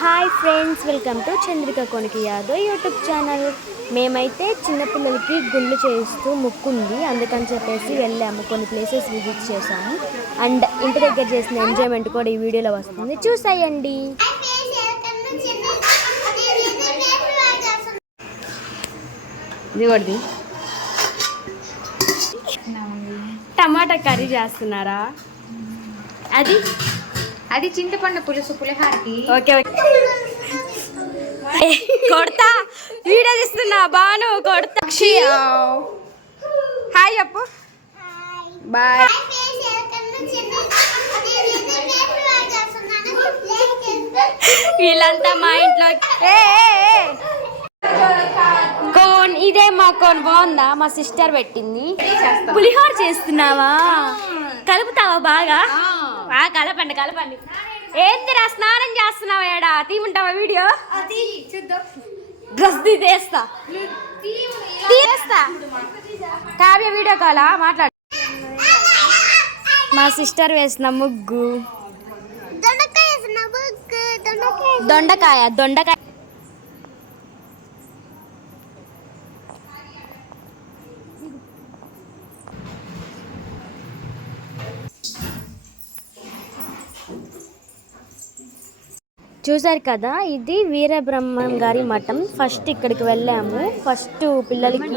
Hi friends welcome to Chandrika కొనికి Yadav YouTube channel మేమైతే చిన్నపిల్లలకి గుళ్ళు చేస్తూ ముక్కుంది. అందుకని చెప్పేసి వెళ్ళాము. కొన్ని ప్లేసెస్ విజిట్ చేసాము అండ్ ఇంటి దగ్గర చేసిన ఎంజాయ్మెంట్ కూడా ఈ వీడియోలో వస్తుంది. చూసాయండి. టమాటా కర్రీ చేస్తున్నారా? అది? అది చింతపండు పులుసు పులిహారకి. ఓకే కొడతా. వీడియో తీస్తున్నా బాను కొడతా. హాయ్ చెప్పు. బాయ్. వీళ్ళంతా మా ఇంట్లో ఏ, ఏ, ఏ. కోన్ ఇదే మా కోన్. బాగుందా? మా సిస్టర్ పెట్టింది. పులిహోర చేస్తున్నావా? కలుపుతావా బాగా? కలపండి కలపండి. ఏందిరా స్నానం చేస్తున్నావా ఏడా? తీముంటావా వీడియో? డ్రెస్ తీసేస్తా తీస్తా కావ్య వీడియో కాలా? మాట్లాడు. మా సిస్టర్ వేసిన ముగ్గు. దొండకాయ దొండకాయ. చూసారు కదా ఇది వీరబ్రహ్మం గారి మఠం. ఫస్ట్ ఇక్కడికి వెళ్ళాము. ఫస్ట్ పిల్లలకి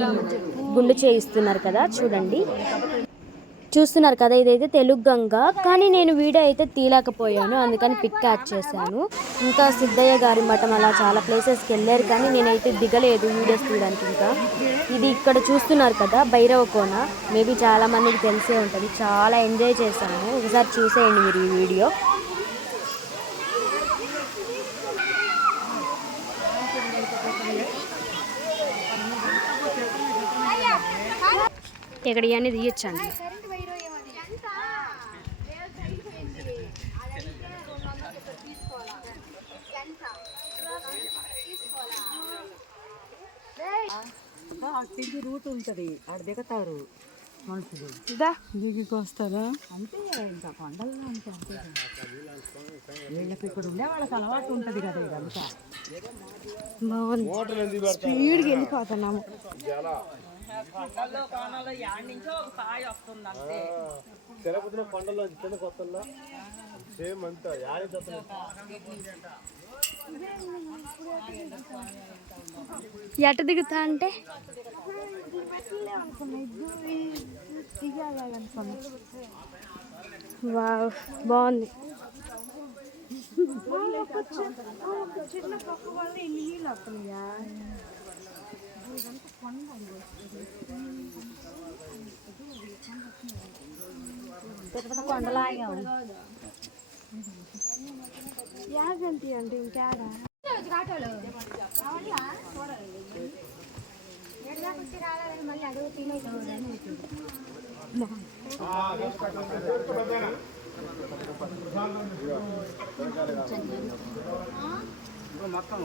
గుండు చేయిస్తున్నారు కదా చూడండి. చూస్తున్నారు కదా ఇదైతే తెలుగు గంగ. కానీ నేను వీడియో అయితే తీయలేకపోయాను అందుకని పిక్ యాడ్ చేశాను. ఇంకా సిద్ధయ్య గారి మఠం అలా చాలా ప్లేసెస్కి వెళ్ళారు కానీ నేనైతే దిగలేదు వీడియోస్ తీయడానికి ఇంకా. ఇది ఇక్కడ చూస్తున్నారు కదా భైరవ కోన. మేబీ చాలామందికి తెలిసే ఉంటుంది. చాలా ఎంజాయ్ చేశాను. ఒకసారి చూసేయండి మీరు ఈ వీడియో. ఇక్కడ ఇవన్నీ తీయొచ్చండి. రూట్ ఉంటుంది. ఆడ దిగుతారు మనుషులు. ఇదా. దిగికి వస్తారా? అంతే ఇంకా కొండల్లో అంతే అంతే. వీళ్ళకి ఇక్కడ ఉండే వాళ్ళకి అలవాటు ఉంటుంది కదా ఇదంతా. బాగుంది స్పీడ్కి వెళ్ళిపోతున్నాము. కొండల్లో కోణాల్లో ఒక తిరుపతిలో చిన్న కొత్తల్లో? సేమ్ అంత యాడ ఎట దిగుతా అంటే? వావ్ బాగుంది. చిన్న పక్క వాళ్ళు ఎన్ని నీళ్ళు వస్తున్నాయా? కొండలాగా యాగంటి అంటే ఇంకా ఆటోలు మళ్ళీ అడుగు తినేది మొత్తం